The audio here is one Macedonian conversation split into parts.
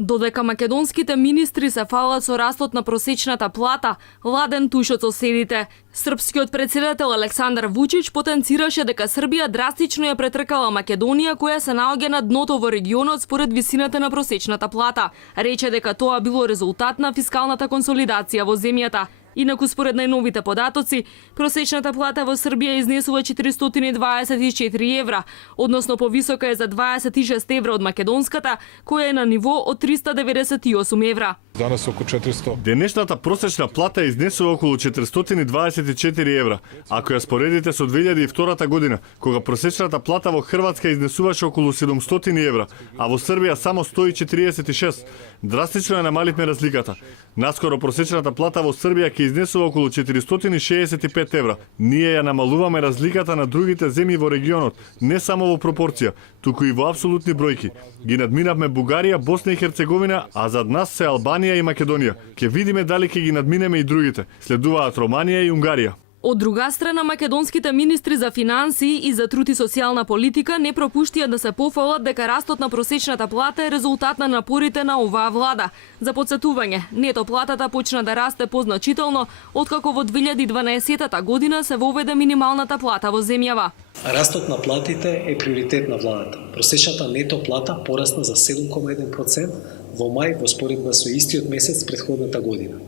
Додека македонските министри се фалат со растот на просечната плата, ладен тушот соседите. Српскиот председател Александар Вучич потенцираше дека Србија драстично ја претркала Македонија, која се наоѓа на дното во регионот според висината на просечната плата. Рече дека тоа било резултат на фискалната консолидација во земјата. Инаку според најновите податоци, просечната плата во Србија изнесува 424 евра, односно повисока е за 26 евра од македонската, која е на ниво од 398 евра. Данас околу 400. Денешната просечна плата изнесува околу 424 евра. Ако ја споредите со 2002 година, кога просечната плата во Хрватска изнесуваше околу 700 евра, а во Србија само 146, драстично ја намаливме разликата. Наскоро просечната плата во Србија ќе изнесува околу 465 евра. Ние ја намалуваме разликата на другите земји во регионот, не само во пропорција, туку и во апсолутни бројки. Ги надминавме Бугарија, Босна и Херцеговина, а зад нас се Албанија и Македонија. Ке видиме дали ќе ги надминеме и другите. Следуваат Романија и Унгарија. Од друга страна, македонските министри за финансии и за труд и социјална политика не пропуштија да се пофалат дека растот на просечната плата е резултат на напорите на оваа влада. За потсетување, нето платата почна да расте позначително откако во 2012 година се воведе минималната плата во земјава. Растот на платите е приоритет на владата. Просечната нето плата порасна за 7,1% во мај во споредба со истиот месец претходната година.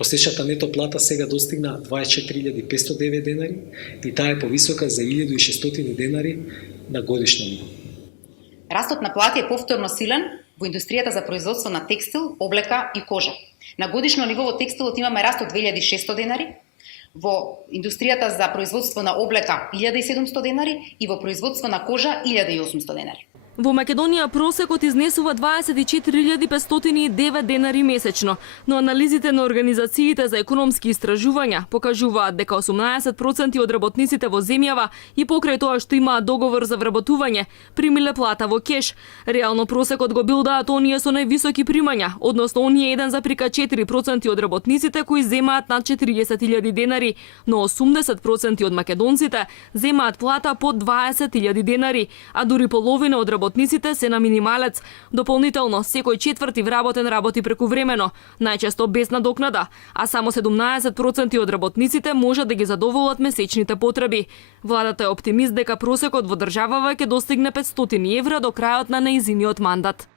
Просечната нето плата сега достигна 24.509 денари и таа е повисока за 1.600 денари на годишно ниво. Растот на плати е повторно силен во индустријата за производство на текстил, облека и кожа. На годишно ниво во текстилот имаме раст од 2.600 денари, во индустријата за производство на облека 1.700 денари и во производство на кожа 1.800 денари. Во Македонија просекот изнесува 24.509 денари месечно, но анализите на организациите за економски истражувања покажуваат дека 18% од работниците во земјава и покрај тоа што имаат договор за вработување, примиле плата во кеш. Реално просекот го билдаат оние со највисоки примања, односно оние 1,4% од работниците кои земаат над 40.000 денари, но 80% од македонците земаат плата под 20.000 денари, а дури половина од работниците се на минималец. Дополнително, секој четврти вработен работи прекувремено, најчесто без надокнада, а само 17% од работниците можат да ги задоволат месечните потреби. Владата е оптимист дека просекот во државава ќе достигне 500 евра до крајот на нејзиниот мандат.